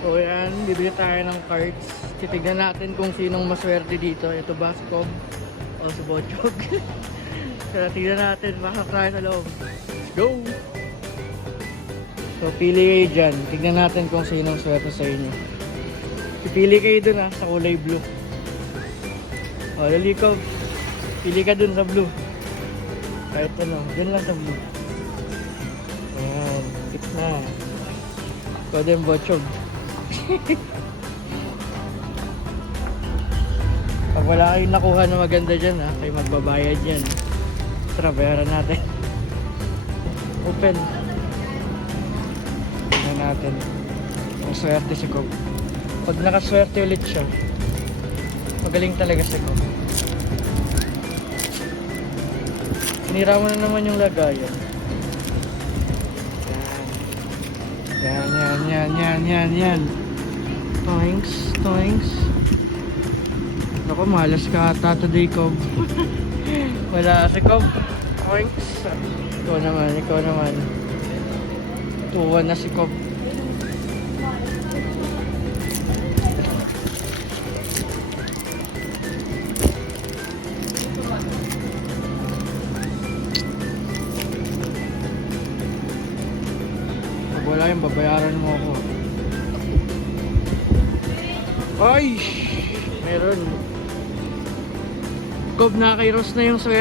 So yan, bibili tayo ng cards. Titignan natin kung sinong maswerte dito. Ito ba si Cobb o si Bochog? So tignan natin, pasok tayo sa loob. Let's go! So pili kayo dyan. Tignan natin kung sinong swerte sa inyo. Pipili kayo dun sa kulay blue. O, dali Cobb. Pili ka dun sa blue. Kahit ano, dyan lang sa blue. Ayan, tip na. Ikaw din Bochog. Pag wala kayong nakuha na maganda dyan kayo magbabayad dyan. Tara, bayaran natin. Open. Tignan natin kung swerte si Cobb. Pag nakaswerte ulit siya, magaling talaga si Cobb. Sinira mo na naman yung lagayan. Yan. Toinks. Ako, malas ka ata today, Cobb. Wala si Cobb. Toinks. Ikaw naman. Tuwa na si Cobb. Pag wala yung babayaran mo ako. Ay! Meron. Cobb, nakakairos na yung swerte.